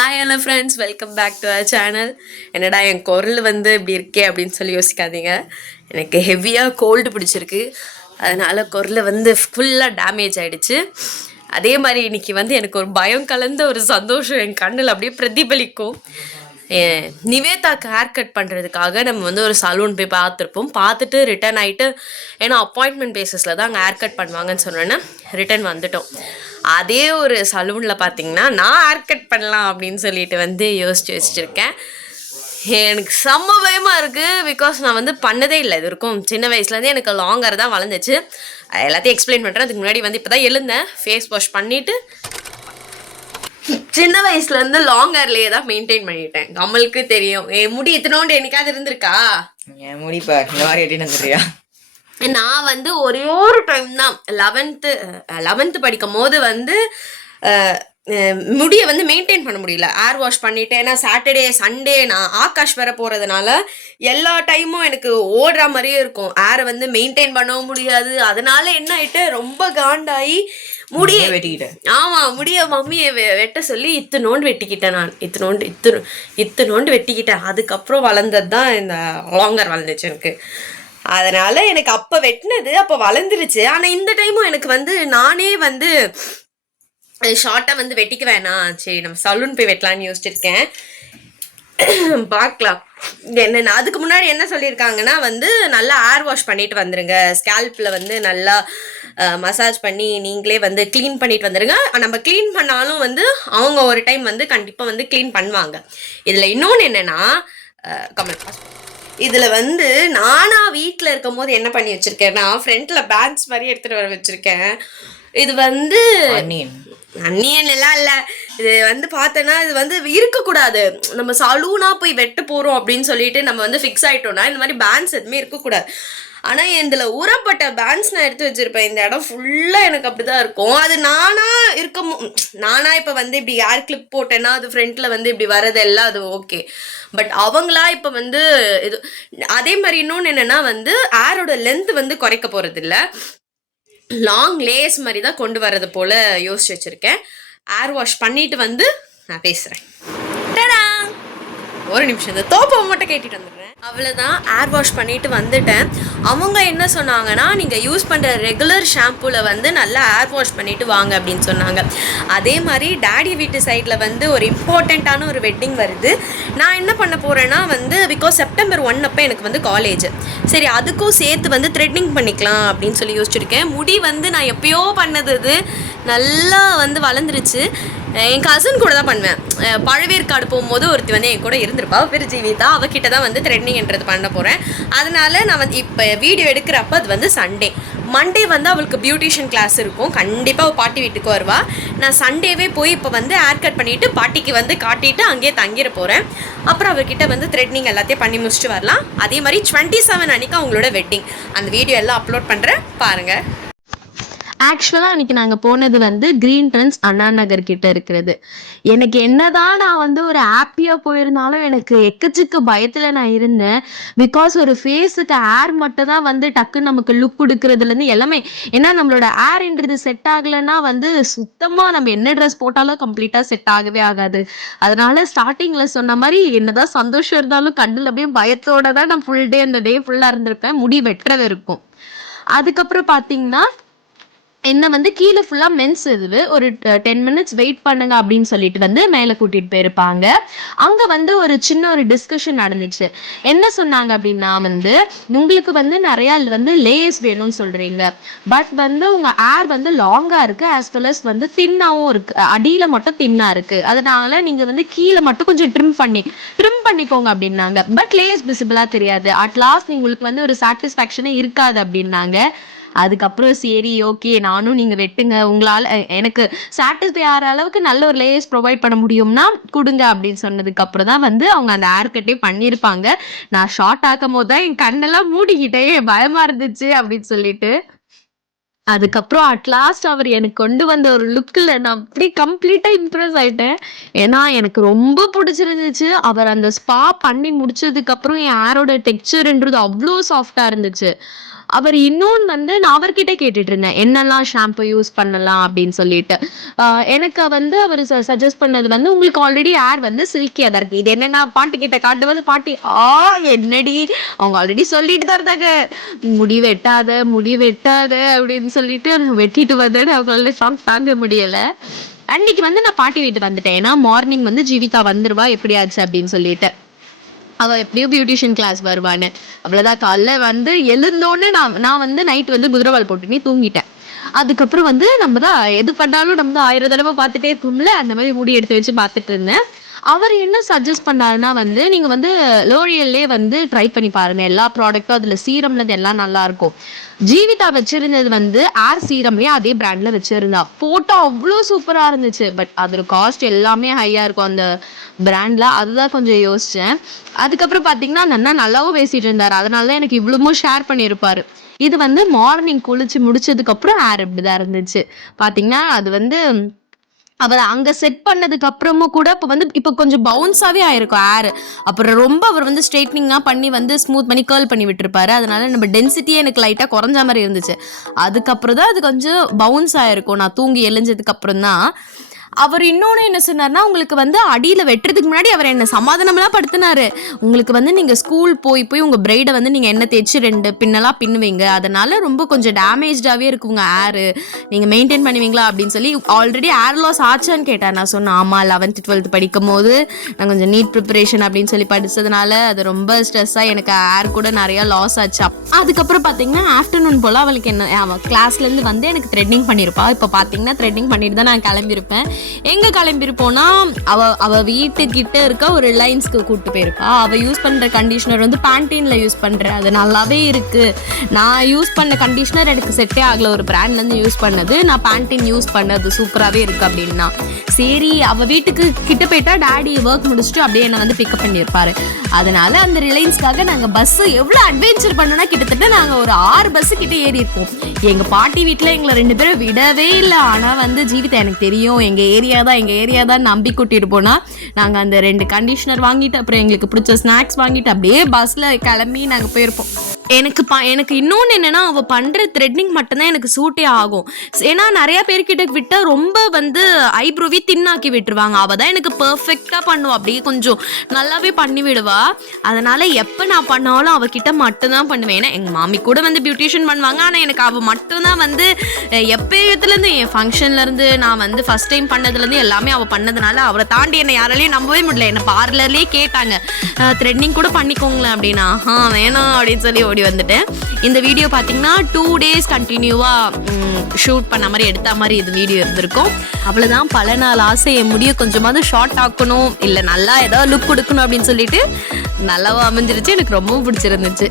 Hi hello friends, welcome back to our channel. என்னடா என் குரல் வந்து இப்படி இருக்கே அப்படின்னு சொல்லி யோசிக்காதீங்க. எனக்கு ஹெவியாக கோல்டு பிடிச்சிருக்கு. அதனால் குரல் வந்து ஃபுல்லாக டேமேஜ் ஆகிடுச்சு. அதே மாதிரி இன்றைக்கி வந்து எனக்கு ஒரு பயம் கலந்த ஒரு சந்தோஷம் என் கண்ணில் அப்படியே பிரதிபலிக்கும். நிவேதாக்கு ஹேர் கட் பண்ணுறதுக்காக நம்ம வந்து ஒரு சலூன் போய் பார்த்துட்டு ரிட்டர்ன் ஆகிட்டு, ஏன்னா அப்பாயின்மெண்ட் பேசிஸில் தான் அங்கே ஹேர் கட் பண்ணுவாங்கன்னு சொன்னோன்னே ரிட்டர்ன் வந்துட்டோம். அதே ஒரு சலூனில் பார்த்தீங்கன்னா நான் ஹேர் கட் பண்ணலாம் அப்படின்னு சொல்லிட்டு வந்து யோசிச்சு வச்சுருக்கேன். எனக்கு செம்ம பயமாக இருக்குது. பிகாஸ் நான் வந்து பண்ணதே இல்லை. இது இருக்கும் சின்ன வயசுலேருந்து எனக்கு லாங்கர் தான் வளர்ந்துச்சு. எல்லாத்தையும் எக்ஸ்பிளைன் பண்ணுறேன். அதுக்கு முன்னாடி வந்து இப்போ தான் எழுந்தேன். ஃபேஸ் வாஷ் பண்ணிவிட்டு சின்ன வயசுலேருந்து லாங் ஹேர்லேயே தான் மெயின்டைன் பண்ணிட்டேன். கமலுக்கு தெரியும். என் முடி இத்தனோண்டு என்னைக்காவது இருந்திருக்கா? என் முடிப்பா இந்த மாதிரி எட்டினா நான் வந்து ஒரே ஒரு டைம் தான் 11th படிக்கும் போது வந்து முடியை வந்து மெயின்டைன் பண்ண முடியல. ஹேர் வாஷ் பண்ணிவிட்டு, ஏன்னா சாட்டர்டே சண்டே நான் ஆகாஷ் வர போகிறதுனால எல்லா டைமும் எனக்கு ஓடுற மாதிரியே இருக்கும். ஹேரை வந்து மெயின்டைன் பண்ணவும் முடியாது. அதனால என்ன ஆகிட்டு ரொம்ப காண்டாகி முடியை வெட்டிக்கிட்டேன். ஆமாம், முடிய மம்மியை வெட்ட சொல்லி இத்தனோண்டு வெட்டிக்கிட்டேன். நான் இத்தனோண்டு வெட்டிக்கிட்டேன். அதுக்கப்புறம் வளர்ந்தது தான் இந்த லாங்கர் வளர்ந்துச்சு எனக்கு. அதனால் எனக்கு அப்போ வெட்டினது அப்போ வளர்ந்துருச்சு. ஆனால் இந்த டைமும் எனக்கு வந்து நானே வந்து ஷார்ட்டாக வந்து வெட்டிக்க வேணாம், சரி நம்ம சலூன் போய் வெட்டலான்னு யோசிச்சிருக்கேன். பார்க்கலாம் என்னென்ன. அதுக்கு முன்னாடி என்ன சொல்லியிருக்காங்கன்னா வந்து நல்லா ஹேர் வாஷ் பண்ணிட்டு வந்துடுங்க, ஸ்கேல்பில் வந்து நல்லா மசாஜ் பண்ணி நீங்களே வந்து க்ளீன் பண்ணிட்டு வந்துடுங்க. நம்ம க்ளீன் பண்ணாலும் வந்து அவங்க ஒரு டைம் வந்து கண்டிப்பாக வந்து க்ளீன் பண்ணுவாங்க. இதில் இன்னொன்று என்னென்னா, கமெண்ட் இதில் வந்து நானாக வீட்டில் இருக்கும் போது என்ன பண்ணி வச்சுருக்கேன்னா, ஃப்ரண்ட்டில் பேண்ட்ஸ் மாதிரி எடுத்துகிட்டு வர வச்சுருக்கேன். இது வந்து அன்னியன் எல்லாம் இல்லை. இது வந்து பார்த்தோன்னா இது வந்து இருக்கக்கூடாது. நம்ம சலூனாக போய் வெட்ட போகிறோம் அப்படின்னு சொல்லிட்டு நம்ம வந்து ஃபிக்ஸ் ஆகிட்டோம்னா இந்த மாதிரி பேண்ட்ஸ் எதுவுமே இருக்கக்கூடாது. ஆனால் இதில் ஊறப்பட்ட பேண்ட்ஸ் நான் எடுத்து வச்சுருப்பேன். இந்த இடம் ஃபுல்லாக எனக்கு அப்படி தான் இருக்கும். அது நானாக இப்போ வந்து இப்படி ஏர் கிளிப் போட்டேன்னா அது ஃப்ரண்ட்டில் வந்து இப்படி வரதெல்லாம் அது ஓகே. பட் அவங்களா இப்போ வந்து இது அதே மாதிரி இன்னொன்று என்னென்னா வந்து ஏரோட லென்த் வந்து குறைக்க போகிறதில்ல, லாங் லேஸ் மாதிரி தான் கொண்டு வரது போல் யோசிச்சு வச்சுருக்கேன். ஏர் வாஷ் பண்ணிவிட்டு வந்து நான் பேசுகிறேன். ஒரு நிமிஷம் இந்த தோப்பை மட்டும் கேட்டுட்டு வந்துடுறேன். அவ்வளோதான், ஏர் வாஷ் பண்ணிவிட்டு வந்துட்டேன். அவங்க என்ன சொன்னாங்கன்னா, நீங்கள் யூஸ் பண்ணுற ரெகுலர் ஷாம்பூவில் வந்து நல்லா ஏர் வாஷ் பண்ணிவிட்டு வாங்க அப்படின்னு சொன்னாங்க. அதே மாதிரி டேடி வீட்டு சைடில் வந்து ஒரு இம்பார்ட்டண்ட்டான ஒரு வெட்டிங் வருது. நான் என்ன பண்ண போகிறேன்னா வந்து பிகாஸ் September 1 அப்போ எனக்கு வந்து காலேஜ், சரி அதுக்கும் சேர்த்து வந்து த்ரெட்டிங் பண்ணிக்கலாம் அப்படின்னு சொல்லி யோசிச்சுருக்கேன். முடி வந்து நான் எப்பயோ பண்ணது இது நல்லா வந்து வளர்ந்துருச்சு. என் கசின் கூட தான் பண்ணுவேன். பழவேற்காடு போகும்போது ஒருத்தி வந்து என் கூட இருந்திருப்பா, பேர் ஜீவிதா. அவகிட்ட தான் வந்து த்ரெட்னிங்ன்றது பண்ண போகிறேன். அதனால் நான் வந்து இப்போ வீடியோ எடுக்கிறப்ப அது வந்து சண்டே, மண்டே வந்து அவளுக்கு பியூட்டிஷியன் கிளாஸ் இருக்கும். கண்டிப்பாக அவள் பாட்டி வீட்டுக்கு வருவாள். நான் சண்டேவே போய் இப்போ வந்து ஹேர் கட் பண்ணிவிட்டு பாட்டிக்கு வந்து காட்டிட்டு அங்கேயே தங்கிட போகிறேன். அப்புறம் அவர்கிட்ட வந்து த்ரெட்னிங் எல்லாத்தையும் பண்ணி முடிச்சுட்டு வரலாம். அதே மாதிரி 27 அன்றைக்கி அவங்களோட வெட்டிங். அந்த வீடியோ எல்லாம் அப்லோட் பண்ணுறேன், பாருங்கள். ஆக்சுவலாக அன்றைக்கி நாங்கள் போனது வந்து கிரீன் ட்ரெண்ட்ஸ் அண்ணா நகர் கிட்ட இருக்கிறது. எனக்கு என்னதான் நான் வந்து ஒரு ஹாப்பியாக போயிருந்தாலும் எனக்கு எக்கச்சக்க பயத்தில் நான் இருந்தேன். பிகாஸ் ஒரு ஃபேஸுக்கு ஹேர் மட்டும் தான் வந்து டக்குன்னு நமக்கு லுக் கொடுக்கறதுலேருந்து எல்லாமே. ஏன்னா நம்மளோட ஹேர்ன்றது செட் ஆகலைன்னா வந்து சுத்தமாக நம்ம என்ன ட்ரெஸ் போட்டாலும் கம்ப்ளீட்டாக செட் ஆகவே ஆகாது. அதனால ஸ்டார்டிங்கில் சொன்ன மாதிரி என்னதான் சந்தோஷம் இருந்தாலும் கண்ணில் அப்படியே பயத்தோடு தான் நான் ஃபுல் டே அந்த டே ஃபுல்லாக இருந்திருப்பேன். முடி வெட்டுறது இருக்கும். அதுக்கப்புறம் பார்த்தீங்கன்னா என்ன வந்து கீழே ஃபுல்லாக மென்ஸ் இதுவு ஒரு 10 minutes வெயிட் பண்ணுங்க அப்படின்னு சொல்லிட்டு வந்து மேலே கூட்டிகிட்டு போயிருப்பாங்க. அங்கே வந்து ஒரு சின்ன ஒரு டிஸ்கஷன் நடந்துச்சு. என்ன சொன்னாங்க அப்படின்னா வந்து உங்களுக்கு வந்து நிறையா வந்து லேயர்ஸ் வேணும்னு சொல்கிறீங்க, பட் வந்து உங்கள் ஹேர் வந்து லாங்காக இருக்குது, ஆஸ் வெல் அஸ் வந்து தின்னாகவும் இருக்குது, அடியில் மட்டும் தின்னாக இருக்குது. அதனால நீங்கள் வந்து கீழே மட்டும் கொஞ்சம் ட்ரிம் பண்ணிக்கோங்க அப்படின்னாங்க. பட் லேயர்ஸ் விசிபிளாக தெரியாது. அட் லாஸ்ட் உங்களுக்கு வந்து ஒரு சாட்டிஸ்ஃபேக்ஷனே இருக்காது அப்படின்னாங்க. அதுக்கப்புறம் சரி ஓகே, நானும் நீங்கள் வெட்டுங்க, உங்களால் எனக்கு சாட்டிஸ்ஃபை ஆகிற அளவுக்கு நல்ல ஒரு லேயர்ஸ் ப்ரொவைட் பண்ண முடியும்னா கொடுங்க அப்படின்னு சொன்னதுக்கப்புறம் தான் வந்து அவங்க அந்த ஹேர் கட்டே பண்ணியிருப்பாங்க. நான் ஷார்ட் ஆக்கும் போது தான் என் கண்ணெல்லாம் மூடிக்கிட்டே பயமாக இருந்துச்சு அப்படின்னு சொல்லிட்டு. அதுக்கப்புறம் அட்லாஸ்ட் அவர் எனக்கு கொண்டு வந்த ஒரு லுக்கில் நான் அப்படி கம்ப்ளீட்டாக இம்ப்ரெஸ் ஆகிட்டேன். ஏன்னா எனக்கு ரொம்ப பிடிச்சிருந்துச்சு. அவர் அந்த ஸ்பா பண்ணி முடிச்சதுக்கப்புறம் என் ஹேரோட டெக்ஸ்சர்ன்றது அவ்வளோ சாஃப்டாக இருந்துச்சு. அவர் இன்னொன்று வந்து நான் அவர்கிட்ட கேட்டுட்டு இருந்தேன் என்னெல்லாம் ஷாம்பு யூஸ் பண்ணலாம் அப்படின்னு சொல்லிட்டு. எனக்கு வந்து அவர் சஜஸ்ட் பண்ணது வந்து உங்களுக்கு ஆல்ரெடி ஹேர் வந்து சில்கியாக தான் இருக்கு. இது என்னன்னா பாட்டி கிட்ட காட்டுவது பாட்டி என்னடி அவங்க ஆல்ரெடி சொல்லிட்டு தான் இருந்தாங்க முடி வெட்டாத அப்படின்னு சொல்லிட்டு வெட்டிட்டு வந்தேன்னு அவங்களால ஷாக் தாங்க முடியல. அன்னைக்கு வந்து நான் பாட்டி வீட்டு வந்துட்டேன். ஏன்னா மார்னிங் வந்து ஜீவிதா வந்துருவா எப்படியாச்சு அப்படின்னு சொல்லிட்டு. அவ எப்படியோ பியூட்டிஷியன் கிளாஸ் வருவான்னு அவ்வளவுதான். காலைல வந்து எழுந்தோன்னு நான் வந்து நைட் வந்து குதிரைவால் போட்டு நீ தூங்கிட்டேன். அதுக்கப்புறம் வந்து நம்ம தான் எது பண்ணாலும் நம்ம தான் 1000 தடவை பார்த்துட்டே இருக்கும்ல, அந்த மாதிரி முடி எடுத்து வச்சு பார்த்துட்டு இருந்தேன். அவர் என்ன சஜஸ்ட் பண்ணாருன்னா வந்து நீங்க வந்து லோரியல்லே வந்து ட்ரை பண்ணி பாருங்க, எல்லா ப்ராடக்ட்டும் அதுல சீரம்ல எல்லாம் நல்லா இருக்கும். ஜீவிதா வச்சிருந்தது வந்து ஏர் சீரம்லயே அதே பிராண்ட்ல வச்சிருந்தா, போட்டோ அவ்வளோ சூப்பரா இருந்துச்சு. பட் அதோட காஸ்ட் எல்லாமே ஹையா இருக்கும் அந்த பிராண்ட்ல. அதுதான் கொஞ்சம் யோசிச்சேன். அதுக்கப்புறம் பாத்தீங்கன்னா அண்ணா நல்லாவும் பேசிட்டு இருந்தாரு, அதனாலதான் எனக்கு இவ்வளவும் ஷேர் பண்ணியிருப்பாரு. இது வந்து மார்னிங் குளிச்சு முடிச்சதுக்கு அப்புறம் ஹேர் இப்படிதான் இருந்துச்சு. பாத்தீங்கன்னா அது வந்து அவர் அங்க செட் பண்ணதுக்கு அப்புறமும் கூட இப்ப கொஞ்சம் பவுன்ஸாவே ஆயிருக்கும் ஹேர். அப்புறம் ரொம்ப அவர் வந்து ஸ்ட்ரைட்னிங்லாம் பண்ணி வந்து ஸ்மூத் பண்ணி கேர்ள் பண்ணி விட்டுருப்பாரு. அதனால நம்ம டென்சிட்டியே எனக்கு லைட்டா குறைஞ்ச மாதிரி இருந்துச்சு. அதுக்கப்புறம் தான் அது கொஞ்சம் பவுன்ஸ் ஆயிருக்கும். நான் தூங்கி எழுஞ்சதுக்கு அப்புறம் தான். அவர் இன்னொன்று என்ன சொன்னார்னா, உங்களுக்கு வந்து அடியில் வெட்டுறதுக்கு முன்னாடி அவர் என்ன சமாதானம்லாம் படுத்தினாரு. உங்களுக்கு வந்து நீங்கள் ஸ்கூல் போய் உங்கள் பிரைடை வந்து நீங்கள் எண்ணெய் தேய்ச்சி 2 பின்னெல்லாம் பின்னுவீங்க, அதனால ரொம்ப கொஞ்சம் டேமேஜாகவே இருக்கு உங்கள் ஹேரு, நீங்கள் மெயின்டைன் பண்ணுவீங்களா அப்படின்னு சொல்லி. ஆல்ரெடி ஹேர் லாஸ் ஆச்சான்னு கேட்டார். நான் சொன்னேன் ஆமாம், 11th 12th படிக்கும் போது நான் கொஞ்சம் நீட் ப்ரிப்பரேஷன் அப்படின்னு சொல்லி படித்ததுனால அது ரொம்ப ஸ்ட்ரெஸ்ஸாக எனக்கு ஹேர் கூட நிறையா லாஸ் ஆச்சு. அதுக்கப்புறம் பார்த்தீங்கன்னா ஆஃப்டர்நூன் போல் அவளுக்கு என்ன அவள் கிளாஸ்லேருந்து வந்து எனக்கு த்ரெட்டிங் பண்ணியிருப்பா. இப்போ பார்த்தீங்கன்னா த்ரெட்டிங் பண்ணிட்டு தான் நான் கிளம்பியிருப்பேன். எங்க கிளம்பிருப்போனா அவ வீட்டுக்கிட்ட இருக்க ஒரு ரிலையன்ஸ்க்கு கூப்பிட்டு போயிருப்பா. அவ யூஸ் பண்ற கண்டிஷனர் வந்து பேண்டீன்ல யூஸ் பண்ற, அது நல்லாவே இருக்கு. நான் யூஸ் பண்ண கண்டிஷனர் எனக்கு செட்டே ஆகல, ஒரு பிராண்ட்ல இருந்து யூஸ் பண்ணது. நான் பேண்டீன் யூஸ் பண்ணது சூப்பராகவே இருக்கு அப்படின்னா சரி. அவ வீட்டுக்கு கிட்ட போயிட்டா டாடி ஒர்க் முடிச்சுட்டு அப்படியே என்னை வந்து பிக்கப் பண்ணியிருப்பாரு. அதனால அந்த ரிலையன்ஸ்க்காக நாங்கள் பஸ் எவ்வளோ அட்வென்ச்சர் பண்ணோன்னா கிட்டத்தட்ட நாங்கள் ஒரு 6 பஸ் கிட்ட ஏறி இருப்போம். எங்கள் பாட்டி வீட்டில் எங்களை 2 பேரும் விடவே இல்லை. ஆனால் வந்து ஜீவிதா எனக்கு தெரியும் எங்கள் ஏரியா தான் நம்பி கூட்டிட்டு போனா நாங்கள் அந்த 2 கண்டிஷனர் வாங்கிட்டு அப்புறம் எங்களுக்கு பிடிச்ச ஸ்நாக்ஸ் வாங்கிட்டு அப்படியே பஸ்ல கிளம்பி நாங்கள் போயிருப்போம். எனக்கு இன்னொன்று என்னன்னா, அவள் பண்ணுற த்ரெட்னிங் மட்டும்தான் எனக்கு சூட்டே ஆகும். ஏன்னா நிறைய பேர்கிட்ட விட்டால் ரொம்ப வந்து ஐப்ரோவே தின்னாக்கி விட்டுருவாங்க. அவள் தான் எனக்கு பர்ஃபெக்டாக பண்ணுவா, அப்படியே கொஞ்சம் நல்லாவே பண்ணி விடுவா. அதனால் எப்போ நான் பண்ணாலும் அவகிட்ட மட்டும்தான் பண்ணுவேன். ஏன்னா எங்கள் மாமி கூட வந்து பியூட்டிஷியன் பண்ணுவாங்க, ஆனால் எனக்கு அவள் மட்டும்தான் வந்து எப்போத்துலேருந்து என் ஃபங்க்ஷன்லேருந்து நான் வந்து ஃபஸ்ட் டைம் பண்ணதுலேருந்து எல்லாமே அவள் பண்ணதுனால அவளை தாண்டி என்னை யாராலையும் நம்பவே முடியல. என்னை பார்லர்லேயே கேட்டாங்க த்ரெட்னிங் கூட பண்ணிக்கோங்களேன் அப்படின்னா வேணாம் அப்படின்னு சொல்லி ஓடி வந்துட்டேன். இந்த வீடியோ பார்த்தீங்கன்னா 2 days கண்டினியூவாக ஷூட் பண்ண மாதிரி எடுத்த மாதிரி இது வீடியோ இருந்திருக்கும். அவ்வளோதான். பல நாள் ஆசை என் முடிய கொஞ்சமாவது ஷார்ட் ஆக்கணும், இல்லை நல்லா ஏதாவது லுக் கொடுக்கணும் அப்படின்னு சொல்லிட்டு நல்லாவும் அமைஞ்சிருச்சு. எனக்கு ரொம்பவும் பிடிச்சிருந்துச்சு.